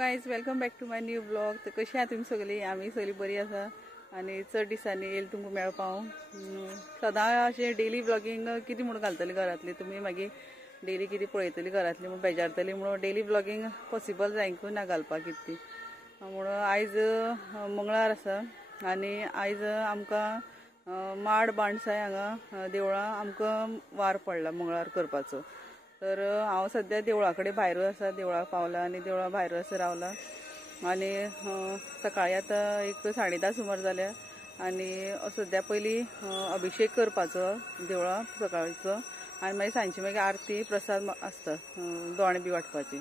Guys welcome back to my new blog. तर कशी आहात तुम्ही सगळी? आम्ही सगळी बरी आसा आणि चड दिसांनी येईल तुमकां मेळपाव. सदां अशें डेली ब्लॉगिंग कितें म्हणून घालतली घरांतली तुमी मागीर डेली कितें पळयतली घरांतली म्हणून बेजारतली म्हणून डेली ब्लॉगिंग पॉसिबल जायकूच ना घालपाक कितें म्हणून आयज मंगळार आसा आनी आयज आमकां माड बाणसाय हांगा देवळां आमकां वार पडला मंगळार करपाचो. तर हांव सद्या देवळा कडेन भायर आसा, देवळाक पावला आनी देवळा भायर असो रावला आनी सकाळीं आतां एक 10:30 सुमार जाल्या आनी सद्या पयलीं अभिषेक करपाचो देवळा सकाळचो आनी मागीर सांजची मागीर आरती प्रसाद आसता दोणे बी वांटपाची.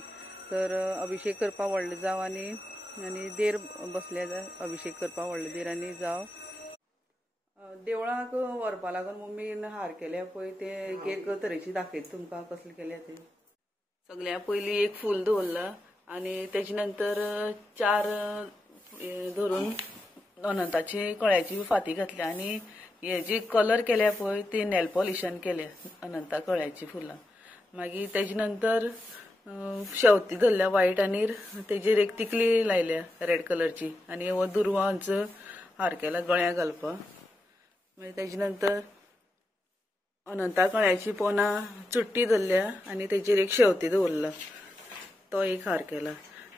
तर अभिषेक करपाक व्हडले जाव आनी देर बसले अभिषेक करपाक व्हडले देर आनी जाव. देवळाक व्हरपा लागून मम्मीन हार केल्या पळय ते एक तरेची दाखयता तुमकां कसले केल्या ते. सगळ्या पयलीं एक फूल दवरला आनी तेजे नंतर 4 धरून अनंताची कळ्याची फाती घातल्या आनी हे जी कलर केल्या पळय ती नेल पॉलिशान केल्या अनंता कळ्याची फुलां. मागीर तेजे नंतर शेवती धरल्या वायट आनी तेजेर एक तिकली लायल्या रेड कलरची आनी हो दुर्वांचो हार केला गळ्याक घालपाक. मागीर तेजे नंतर अनंता कळ्याची पोना चुट्टी धरल्या आनी तेजेर एक शेवती दवरला तो एक हार केला.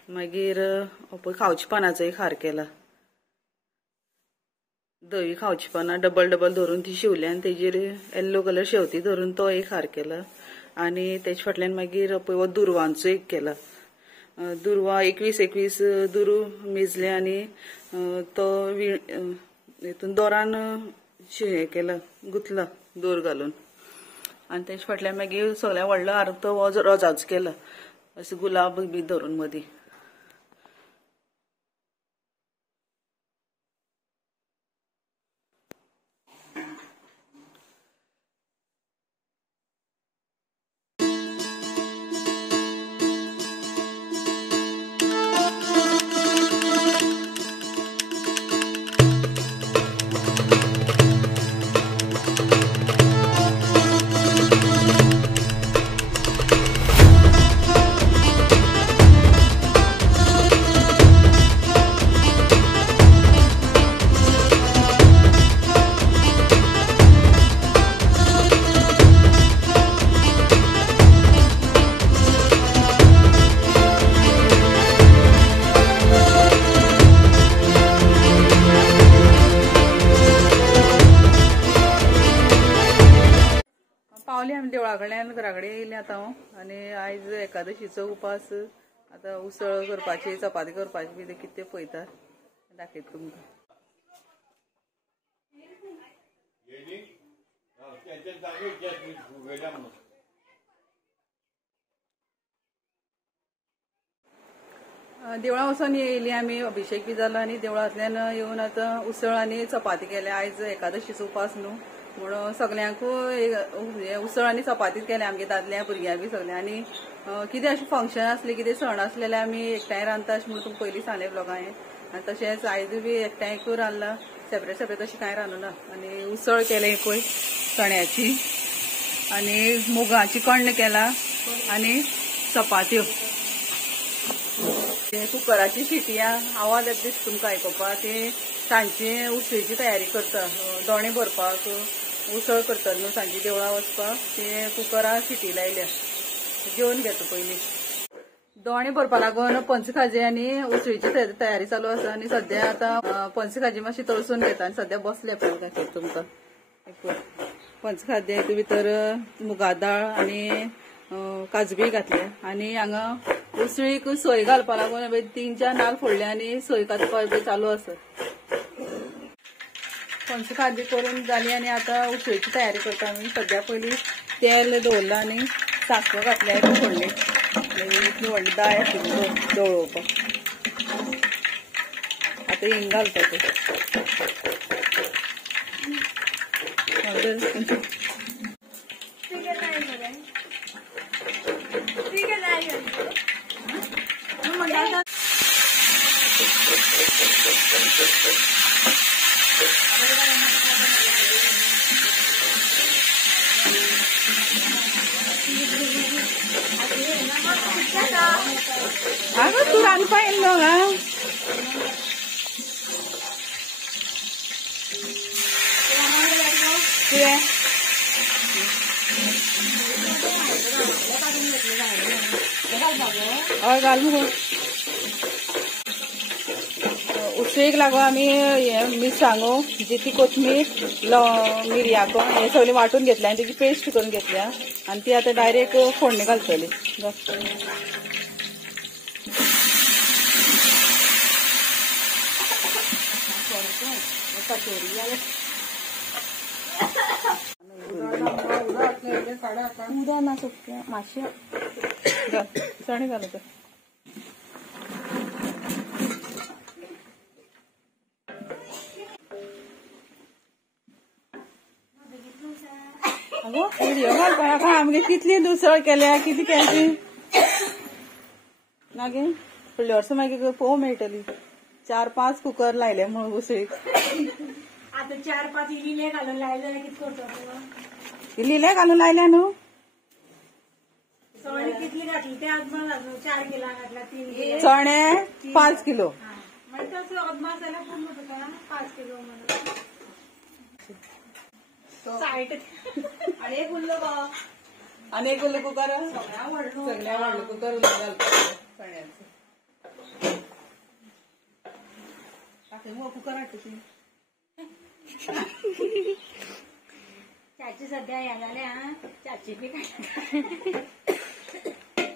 मागीर पळय खावच्या पानाचो एक हार केला, धवी खावची पानां डबल डबल धरून ती शिवल्या आनी तेजेर येल्लो कलर शेवती धरून तो एक हार केला. आनी तेजे फाटल्यान मागीर पळय हो दुर्वांचो एक केला. दुर्वा 21 दुरू मेजले आनी तो हितून दोरान हे केला गुंतला दोर घालून आनी तेजे फाटल्यान मागीर सगळ्या व्हडलो हार तो हो रोजाचो केला अशें गुलाब बी धरून मदीं. पावली आमी देवळा कडल्यान घरा कडेन येयली आतां हांव आनी आयज एकादशीचो उपास आतां उसळ करपाची चपाती करपाची बी कितें तें पळयता दाखयता तुमकां. देवळा वचून येयली आमी अभिषेक बी जालो आनी देवळांतल्यान येवन आतां उसळ आनी चपाती केल्या. आयज एकादशीचो उपास न्हू म्हणून सगळ्यांकूय उसळ आनी चपातीच केल्या आमगे दादल्या भुरग्यांक बी सगळ्या. आनी कितें अशें फंक्शन आसलें कितें सण आसले जाल्यार आमी एकठांय रांदता अशें म्हणून तुमकां पयलीं सांगलें ब्लॉगांत. आनी तशेंच आयज बी एकठांय रांदलां, सेपरेट अशें कांय रांदूना. आनी उसळ केलें पळय चण्याची आनी मुगाची कण्ण केला आनी चपात्यो. कुकराची शिटी आवाज येता दिसता तुमकां आयकुपाक. ते सांजची उसळीची तयारी करता, दोणे भरपाक उसळ करता न्हू सांजची देवळा वचपाक. ते कुकरान शिटी लायल्या. जेवण घेता पयलीं दोणे भरपा लागून पंचखाजी आनी उसळीची तयारी चालू आसा आनी सद्या आतां पंचखाजी मातशी तळसून घेता आनी सद्या बसल्या पळय दाखयता तुमकां. पंचखाद्या भितर मुगा दाळ आनी काजू बी घातले आनी हांगा उसळीक सोय घालपा लागून 3-4 नाल्ल फोडले आनी सोय कातपाक चालू आसा. पंचखाजी करून जाली आनी आतां उसळीची तयारी करता आमी. सद्या पयलीं तेल दवरला आनी सासव घातले फोडले इतली व्हडली दाळ आशिल्ली दवळोवपाक. आतां हिंग घालता ते अगं तू रांदपा येईल हय घाल मुगो उसळीक लागून आमी हे मिरसांगो जिती कोथमीर मिरयाको हे सगळे वाटून घेतले आनी तेजी पेस्ट करून घेतल्या आनी ती आतां डायरेक्ट फोडणी घालतली उदा ना सुकते मातशें चणे घालत व्हिडिओ घालपाक आमगे कितली दुसळ केल्या कितें केली मागे फुडल्या वर्सा मागीर पोव मेळटली 4-5 कुकर लायले म्हणून उसळीक आता 4-5 इल्ले घालून लायले जाल्यार कितें करता लिले घालून लायल्या न्हू चणे कितली घातली ते अदमास घालून 4 किलो घातला 3 किलो चणे 5 किलो म्हणजे तसं अदमास जाल्यार पूर्ण तुका 5 किलो म्हणून सायट आणि एक उरलो गो आणि एक उरलो कुकर सगळ्या व्हडलो कुकर घालता चण्याचो कुकर हाडटा चाची सध्या हे जाले हा चाची बी काय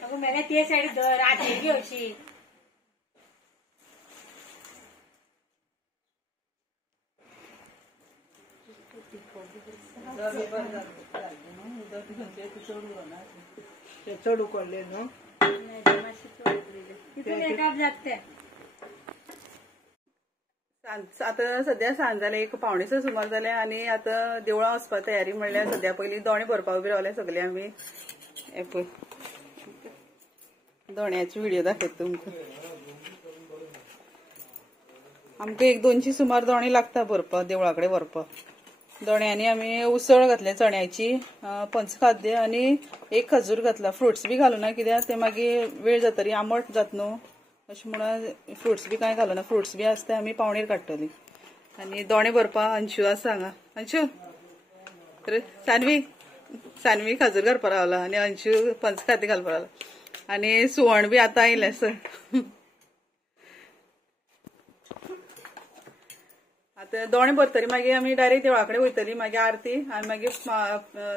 अगो मेल्या ते सायड धर आजी बी अशी चढ उकडले न्हू तिथून एकाप जाते आता सध्या सांज जाले 1:45 सुमार जाले आणि आता देवळां वचपा तयारी म्हणल्यार सध्या पयलीं दोणे भरपा उबी रावले सगळे आमी हे पळय दोण्याची व्हिडिओ दाखयता तुमकां आमकां 1-2 सुमार दोणे लागता भरपा देवळा कडेन व्हरपाक दोण्यानी आमी उसळ घातले चण्याची पंचखाद्य आणि एक खजूर घातला फ्रुट्स बी घालूना कित्याक ते मागीर वेळ जातरी आंबट जात न्हू अशें म्हणून फ्रुट्स बी कांय घालूना फ्रुट्स बी आसता आमी पावणेर काडटली आनी दोणे भरपा अंशू आसा हांगा अंशू सानवी खजूर घालपा रावला आनी अंशू पंचखाद्य घालपा रावला आनी सुवण बी आतां आयलें सर आता दोणे भरतरी मागीर आमी डायरेक्ट देवळा कडेन वयतली मागीर आरती आनी मागीर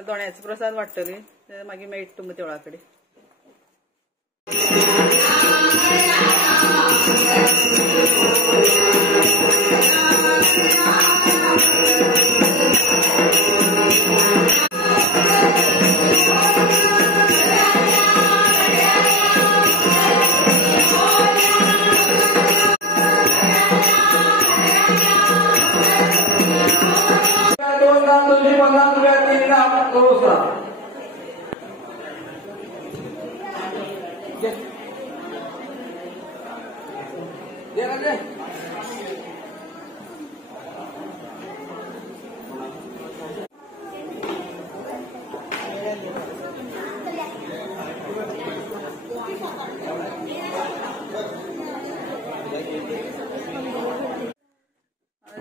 दोण्याचो प्रसाद वाडटली मागीर मेळटा तुमकां देवळा कडेन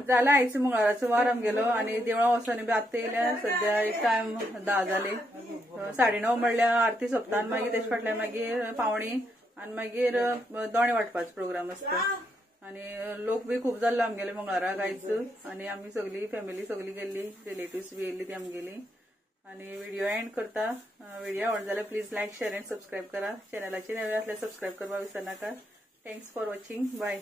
जाला आयचो मंगळाराचो वार आमगेलो आनी देवळां वचोन बी आतां येयल्या सद्या एक टायम 10 जाले 9:30 म्हणल्यार आरती सोंपता आनी मागीर तेजे फाटल्यान मागीर पावणी आनी मागीर दोणे वांटपाचो प्रोग्राम आसता आनी लोक बी खूब जाल्लो आमगेले मंगळाराक आयज आनी आमी सगळी फॅमिली सगळी गेल्ली रिलेटिव्स बी येयल्ली ती आमगेली आनी व्हिडिओ एंड करता व्हिडिओ आवडलो जाल्यार प्लीज लायक शेअर एंड सबस्क्राईब करा चॅनलाचेर नवे आसल्यार सबस्क्राईब करपाक विसरनाका थँक्स फॉर वॉचिंग बाय